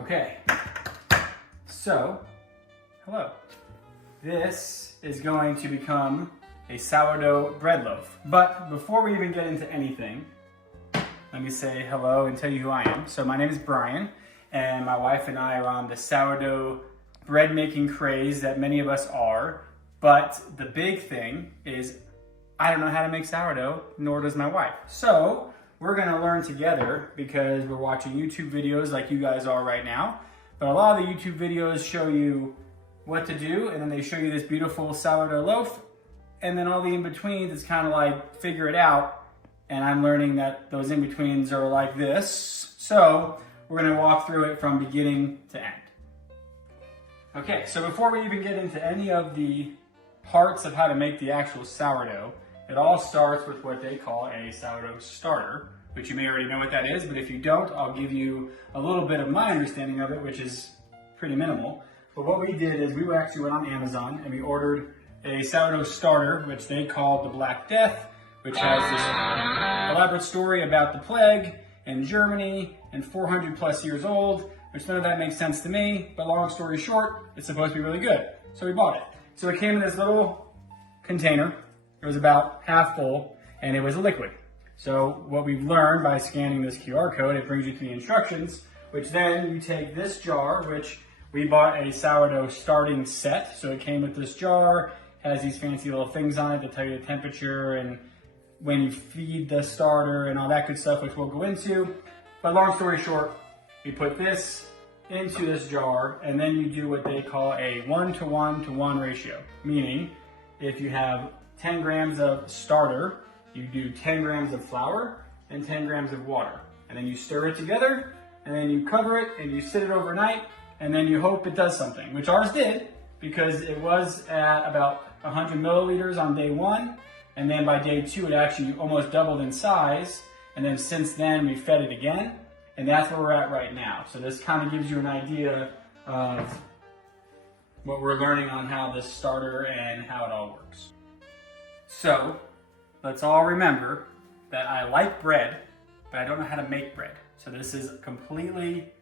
Okay, so, hello. This is going to become a sourdough bread loaf. But before we even get into anything, let me say hello and tell you who I am. So my name is Bryan, and my wife and I are on the sourdough bread making craze that many of us are. But the big thing is I don't know how to make sourdough, nor does my wife. So we're gonna learn together because we're watching YouTube videos like you guys are right now. But a lot of the YouTube videos show you what to do, and then they show you this beautiful sourdough loaf, and then all the in-betweens is kind of like figure it out. And I'm learning that those in-betweens are like this. So we're gonna walk through it from beginning to end. Okay, so before we even get into any of the parts of how to make the actual sourdough, it all starts with what they call a sourdough starter, which you may already know what that is, but if you don't, I'll give you a little bit of my understanding of it, which is pretty minimal. But what we did is we actually went on Amazon and we ordered a sourdough starter, which they called the Black Death, which has this elaborate story about the plague in Germany and 400 plus years old, which none of that makes sense to me, but long story short, it's supposed to be really good. So we bought it. So it came in this little container. It was about half full, and it was a liquid. So what we've learned by scanning this QR code, it brings you to the instructions, which then you take this jar, which we bought a sourdough starting set. So it came with this jar, has these fancy little things on it that tell you the temperature and when you feed the starter and all that good stuff, which we'll go into. But long story short, we put this into this jar, and then you do what they call a 1:1:1 ratio. Meaning, if you have 10 grams of starter, you do 10 grams of flour and 10 grams of water. And then you stir it together, and then you cover it, and you sit it overnight, and then you hope it does something, which ours did, because it was at about 100 milliliters on day one. And then by day two, it actually almost doubled in size. And then since then, we fed it again. And that's where we're at right now. So this kind of gives you an idea of what we're learning on how this starter and how it all works. So let's all remember that I like bread, but I don't know how to make bread. So this is completely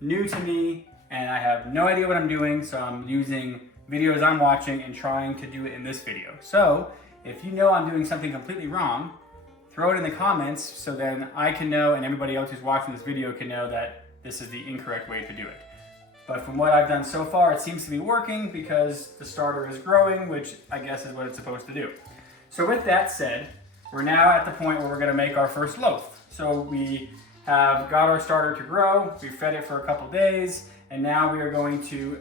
new to me, and I have no idea what I'm doing. So I'm using videos I'm watching and trying to do it in this video. So if you know I'm doing something completely wrong, throw it in the comments so then I can know and everybody else who's watching this video can know that this is the incorrect way to do it. But from what I've done so far, it seems to be working because the starter is growing, which I guess is what it's supposed to do. So with that said, we're now at the point where we're gonna make our first loaf. So we have got our starter to grow, we fed it for a couple days, and now we are going to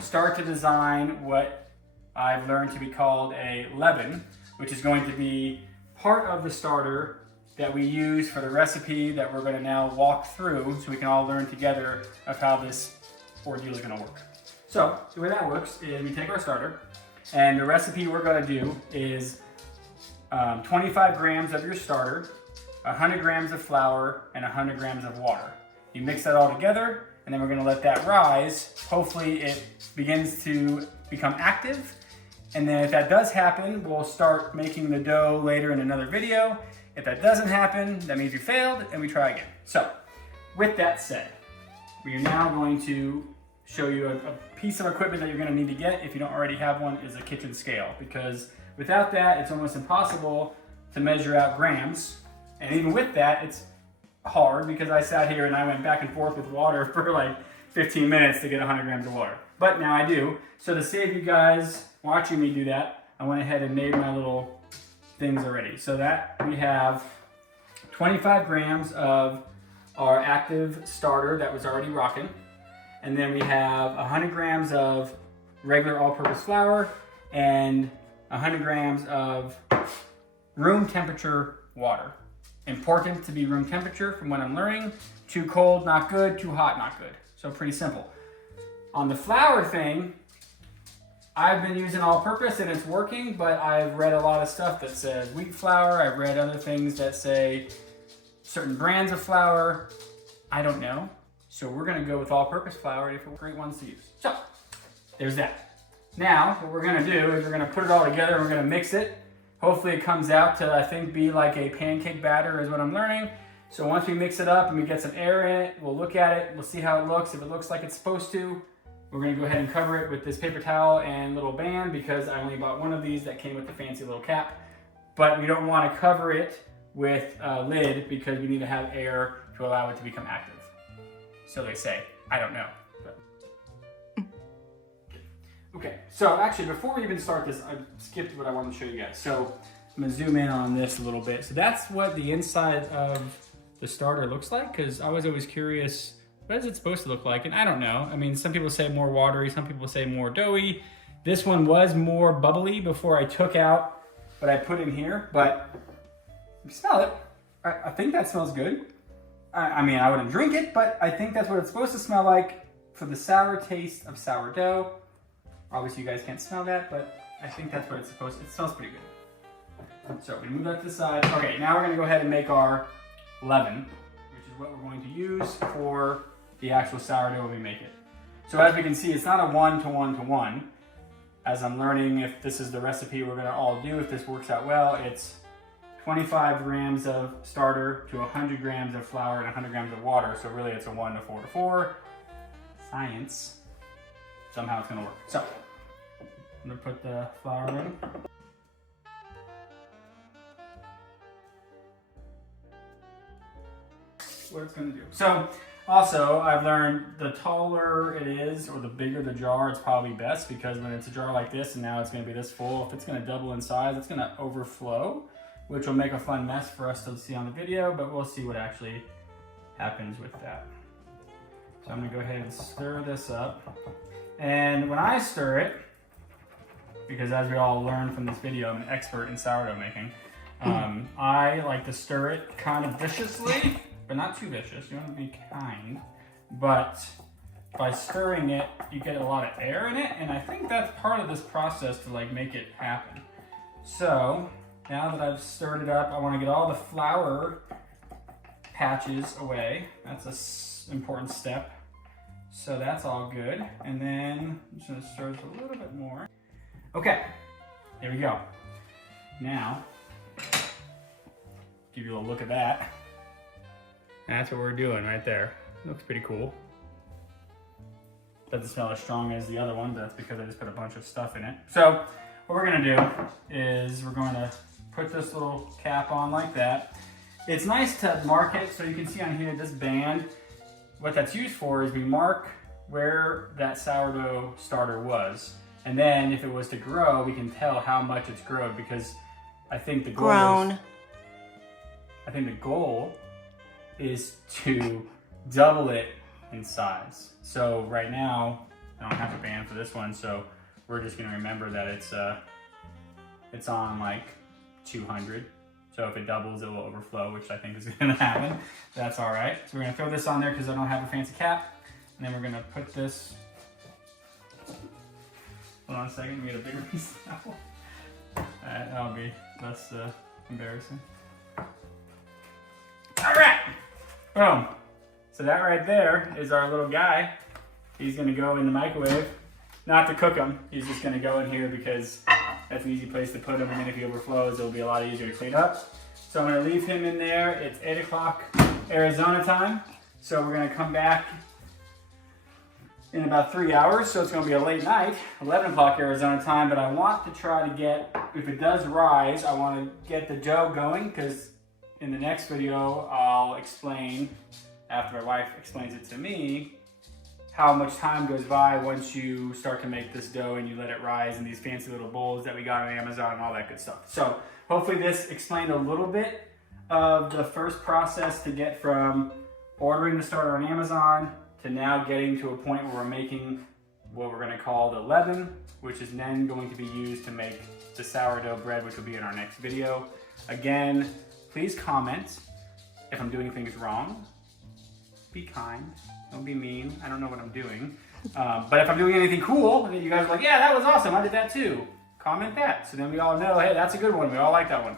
start to design what I've learned to be called a leaven, which is going to be part of the starter that we use for the recipe that we're going to now walk through so we can all learn together of how this ordeal is going to work. So the way that works is we take our starter, and the recipe we're going to do is 25 grams of your starter, 100 grams of flour, and 100 grams of water. You mix that all together, and then we're going to let that rise. Hopefully it begins to become active. And then if that does happen, we'll start making the dough later in another video. If that doesn't happen, that means you failed and we try again. So with that said, we are now going to show you a piece of equipment that you're gonna need to get if you don't already have one, is a kitchen scale. Because without that, it's almost impossible to measure out grams. And even with that, it's hard because I sat here and I went back and forth with water for like 15 minutes to get 100 grams of water. But now I do. So to save you guys watching me do that, I went ahead and made my little things already. So that we have 25 grams of our active starter that was already rocking. And then we have 100 grams of regular all-purpose flour and 100 grams of room temperature water. Important to be room temperature from what I'm learning. Too cold, not good. Too hot, not good. So pretty simple. On the flour thing, I've been using all-purpose and it's working, but I've read a lot of stuff that says wheat flour. I've read other things that say certain brands of flour. I don't know. So we're gonna go with all-purpose flour if we're great ones to use. So there's that. Now, what we're gonna do is we're gonna put it all together and we're gonna mix it. Hopefully it comes out to, I think, be like a pancake batter is what I'm learning. So once we mix it up and we get some air in it, we'll look at it, we'll see how it looks. If it looks like it's supposed to, we're gonna go ahead and cover it with this paper towel and little band because I only bought one of these that came with the fancy little cap. But we don't wanna cover it with a lid because we need to have air to allow it to become active. So they say, I don't know. But. Okay, so actually before we even start this, I skipped what I wanted to show you guys. So I'm gonna zoom in on this a little bit. So that's what the inside of the starter looks like, because I was always curious, what is it supposed to look like? And I don't know. I mean, some people say more watery, some people say more doughy. This one was more bubbly before I took out what I put in here, but you smell it. I think that smells good. I mean, I wouldn't drink it, but I think that's what it's supposed to smell like for the sour taste of sourdough. Obviously you guys can't smell that, but I think that's what it's supposed to, it smells pretty good. So we move that to the side. Okay, now we're gonna go ahead and make our leaven, which is what we're going to use for the actual sourdough when we make it. So as we can see, it's not a 1-to-1-to-1. As I'm learning if this is the recipe we're gonna all do, if this works out well, it's 25 grams of starter to 100 grams of flour and 100 grams of water. So really it's a 1-to-4-to-4. Science. Somehow it's gonna work. So I'm gonna put the flour in. What it's gonna do. So also I've learned the taller it is or the bigger the jar, it's probably best, because when it's a jar like this and now it's gonna be this full, if it's gonna double in size, it's gonna overflow, which will make a fun mess for us to see on the video, but we'll see what actually happens with that. So I'm gonna go ahead and stir this up. And when I stir it, because as we all learned from this video, I'm an expert in sourdough making, I like to stir it kind of viciously, but not too vicious. You want to be kind. But by stirring it, you get a lot of air in it, and I think that's part of this process to like make it happen. So now that I've stirred it up, I want to get all the flour patches away. That's an important step. So that's all good. And then I'm just gonna stir this a little bit more. Okay, here we go. Now, give you a look at that. That's what we're doing right there. Looks pretty cool. Doesn't smell as strong as the other one, but that's because I just put a bunch of stuff in it. So what we're gonna do is we're going to put this little cap on like that. It's nice to mark it, so you can see on here this band. What that's used for is we mark where that sourdough starter was. And then if it was to grow, we can tell how much it's grown, because I think the goal is to double it in size. So right now, I don't have a band for this one, so we're just gonna remember that it's on like 200. So if it doubles, it will overflow, which I think is gonna happen. That's all right. So we're gonna throw this on there because I don't have a fancy cap. And then we're gonna put this, hold on a second, we get a bigger piece of towel. That'll be less embarrassing. All right, boom. So that right there is our little guy. He's gonna go in the microwave, not to cook him. He's just gonna go in here because that's an easy place to put him, and then if he overflows, it'll be a lot easier to clean up. So I'm gonna leave him in there. It's 8 o'clock Arizona time. So we're gonna come back in about 3 hours. So it's gonna be a late night, 11 o'clock Arizona time, but I want to try to get, if it does rise, I wanna get the dough going, because in the next video, I'll explain, after my wife explains it to me, how much time goes by once you start to make this dough and you let it rise in these fancy little bowls that we got on Amazon and all that good stuff. So hopefully this explained a little bit of the first process to get from ordering the starter on Amazon to now getting to a point where we're making what we're gonna call the leaven, which is then going to be used to make the sourdough bread, which will be in our next video. Again, please comment if I'm doing things wrong. Be kind, don't be mean. I don't know what I'm doing. But if I'm doing anything cool, and you guys are like, yeah, that was awesome, I did that too. Comment that, so then we all know, hey, that's a good one, we all like that one.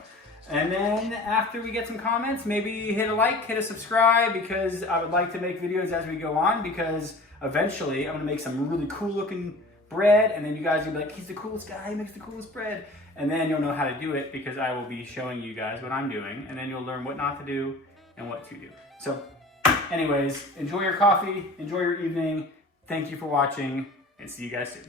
And then after we get some comments, maybe hit a like, hit a subscribe, because I would like to make videos as we go on, because eventually I'm gonna make some really cool looking bread, and then you guys will be like, he's the coolest guy, he makes the coolest bread. And then you'll know how to do it, because I will be showing you guys what I'm doing, and then you'll learn what not to do and what to do. So anyways, enjoy your coffee, enjoy your evening. Thank you for watching, and see you guys soon.